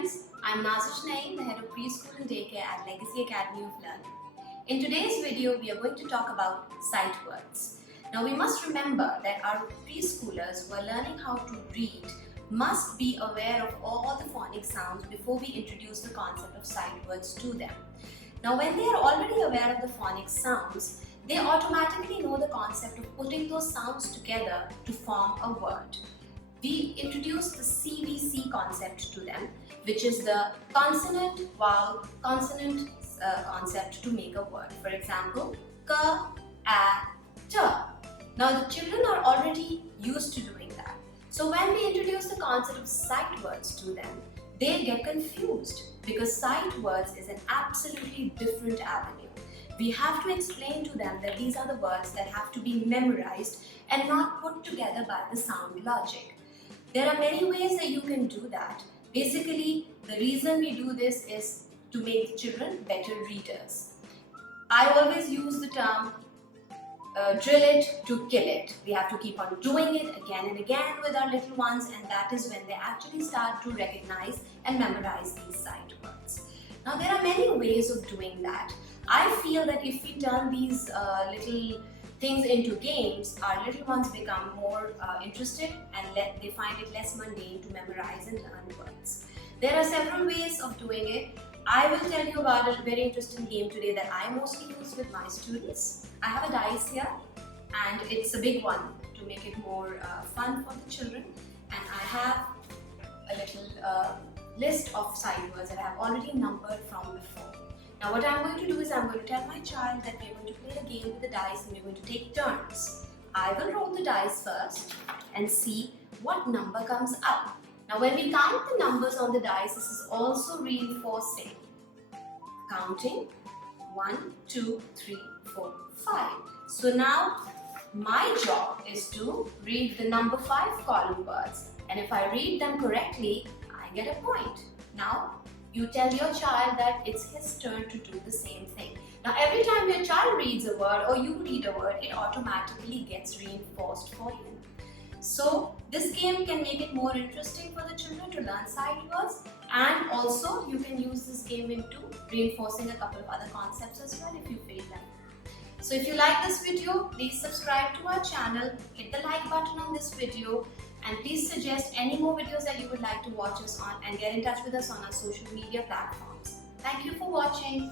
friends, I'm Nazish Naeem, the head of preschool and daycare at Legacy Academy of Learning. In today's video, we are going to talk about sight words. Now we must remember that our preschoolers who are learning how to read must be aware of all the phonic sounds before we introduce the concept of sight words to them. Now when they are already aware of the phonic sounds, they automatically know the concept of putting those sounds together to form a word. We introduced the CVC concept to them, which is the consonant-vowel-consonant concept to make a word. For example, ka, a, t. Now the children are already used to doing that. So when we introduce the concept of sight words to them, they get confused because sight words is an absolutely different avenue. We have to explain to them that these are the words that have to be memorized and not put together by the sound logic. There are many ways that you can do that. Basically, the reason we do this is to make the children better readers. I always use the term drill it to kill it. We have to keep on doing it again and again with our little ones, and that is when they actually start to recognize and memorize these sight words. Now, there are many ways of doing that. I feel that if we turn these little things into games, our little ones become more interested and they find it less mundane to memorize and learn words. There are several ways of doing it. I will tell you about a very interesting game today that I mostly use with my students. I have a dice here and it's a big one to make it more fun for the children, and I have a little list of sight words that I have already numbered from before. Now what I'm going to do is I'm going to tell my child that we're going to play a game with the dice and we're going to take turns. I will roll the dice first and see what number comes up. Now when we count the numbers on the dice, this is also reinforcing. Counting 1, 2, 3, 4, 5. So now my job is to read the number 5 column words, and if I read them correctly, I get a point. Now you tell your child that it's his turn to do the same thing. Now every time your child reads a word or you read a word, it automatically gets reinforced for him. So this game can make it more interesting for the children to learn sight words, and also you can use this game into reinforcing a couple of other concepts as well if you feel like. So if you like this video, please subscribe to our channel, hit the like button on this video, and please suggest any more videos that you would like to watch us on, and get in touch with us on our social media platforms. Thank you for watching.